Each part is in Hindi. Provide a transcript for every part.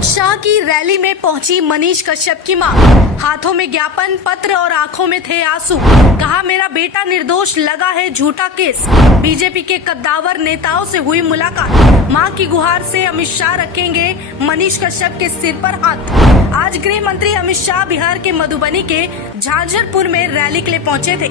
अमित शाह की रैली में पहुंची मनीष कश्यप की मां। हाथों में ज्ञापन पत्र और आंखों में थे आंसू। कहा, मेरा बेटा निर्दोष, लगा है झूठा केस। बीजेपी के कद्दावर नेताओं से हुई मुलाकात। मां की गुहार से अमित शाह रखेंगे मनीष कश्यप के सिर पर हाथ। आज गृह मंत्री अमित शाह बिहार के मधुबनी के झांझरपुर में रैली के लिए पहुंचे थे।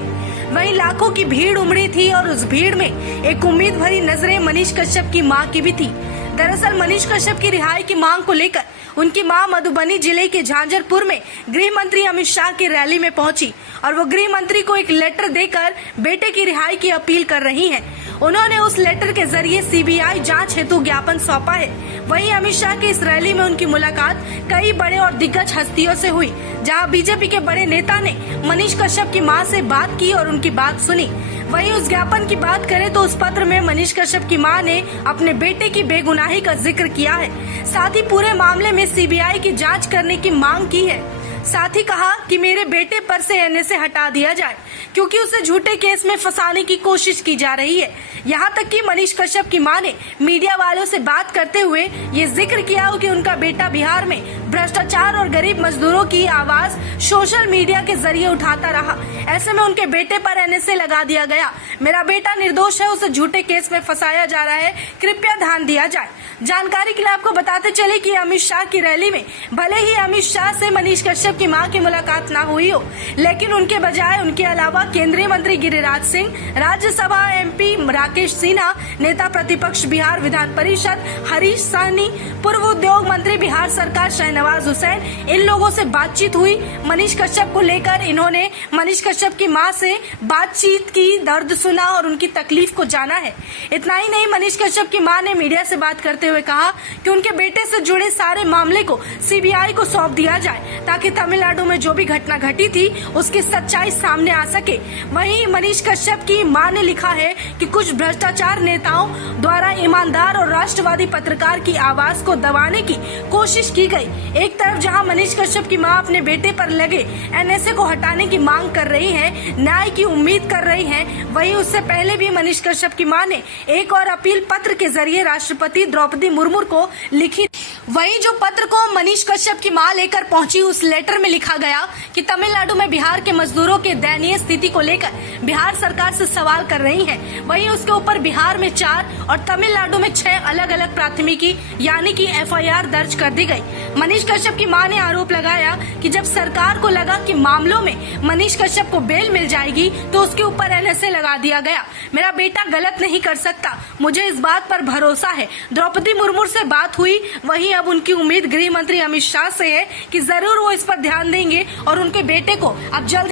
वहीं लाखों की भीड़ उमड़ी थी और उस भीड़ में एक उम्मीद भरी नजरें मनीष कश्यप की मां की भी थी। दरअसल मनीष कश्यप की रिहाई की मांग को लेकर उनकी मां मधुबनी जिले के झांझरपुर में गृह मंत्री अमित शाह की रैली में पहुंची और वो गृह मंत्री को एक लेटर देकर बेटे की रिहाई की अपील कर रही हैं। उन्होंने उस लेटर के जरिए सीबीआई जांच हेतु ज्ञापन सौंपा है। वहीं अमित शाह की इस रैली में उनकी मुलाकात कई बड़े और दिग्गज हस्तियों से हुई, जहां बीजेपी के बड़े नेता ने मनीष कश्यप की मां से बात की और उनकी बात सुनी। वहीं उस ज्ञापन की बात करें तो उस पत्र में मनीष कश्यप की मां ने अपने बेटे की बेगुनाही का जिक्र किया है। साथ ही पूरे मामले में सीबीआई की जांच करने की मांग की है। साथ ही कहा कि मेरे बेटे पर से एनएसए हटा दिया जाए, क्योंकि उसे झूठे केस में फंसाने की कोशिश की जा रही है। यहाँ तक कि मनीष कश्यप की मां ने मीडिया वालों से बात करते हुए ये जिक्र किया कि उनका बेटा बिहार में भ्रष्टाचार और गरीब मजदूरों की आवाज सोशल मीडिया के जरिए उठाता रहा। ऐसे में उनके बेटे पर एनएसए लगा दिया गया। मेरा बेटा निर्दोष है, उसे झूठे केस में फंसाया जा रहा है, कृपया ध्यान दिया जाए। जानकारी के लिए आपको बताते चले कि अमित शाह की रैली में भले ही अमित शाह से मनीष कश्यप की मां की मुलाकात न हुई हो, लेकिन उनके बजाय उनके अलावा केंद्रीय मंत्री गिरिराज सिंह, राज्यसभा एमपी राकेश सिन्हा, नेता प्रतिपक्ष बिहार विधान परिषद हरीश साहनी, पूर्व उद्योग मंत्री बिहार सरकार शहनवाज हुसैन, इन लोगों से बातचीत हुई। मनीष कश्यप को लेकर इन्होंने मनीष कश्यप की मां से बातचीत की, दर्द सुना और उनकी तकलीफ को जाना है। इतना ही नहीं, मनीष कश्यप की मां ने मीडिया से बात करते हुए कहा कि उनके बेटे से जुड़े सारे मामले को सीबीआई को सौंप दिया जाए, ताकि तमिलनाडु में जो भी घटना घटी थी उसकी सच्चाई सामने आ सके। वहीं मनीष कश्यप की मां ने लिखा है कि कुछ भ्रष्टाचार नेताओं द्वारा ईमानदार और राष्ट्रवादी पत्रकार की आवाज को दबाने की कोशिश की गई। एक तरफ जहां मनीष कश्यप की मां अपने बेटे पर लगे एनएसए को हटाने की मांग कर रही है, न्याय की उम्मीद कर रही है, वहीं उससे पहले भी मनीष कश्यप की मां ने एक और अपील पत्र के जरिए राष्ट्रपति द्रौपदी मुर्मू को लिखी। वहीं जो पत्र को मनीष कश्यप की मां लेकर पहुंची, उस लेटर में लिखा गया कि तमिलनाडु में बिहार के मजदूरों के दयनीय स्थिति को लेकर बिहार सरकार से सवाल कर रही है। वहीं उसके ऊपर बिहार में 4 और तमिलनाडु में 6 अलग अलग प्राथमिकी यानी कि एफआईआर दर्ज कर दी गई। मनीष कश्यप की मां ने आरोप लगाया कि जब सरकार को लगा कि मामलों में मनीष कश्यप को बेल मिल जाएगी तो उसके ऊपर एनएसए लगा दिया गया। मेरा बेटा गलत नहीं कर सकता, मुझे इस बात पर भरोसा है। द्रौपदी मुर्मू से बात हुई। वहीं अब उनकी उम्मीद गृह मंत्री अमित शाह से है कि जरूर वो इस पर ध्यान देंगे और उनके बेटे को अब जल्द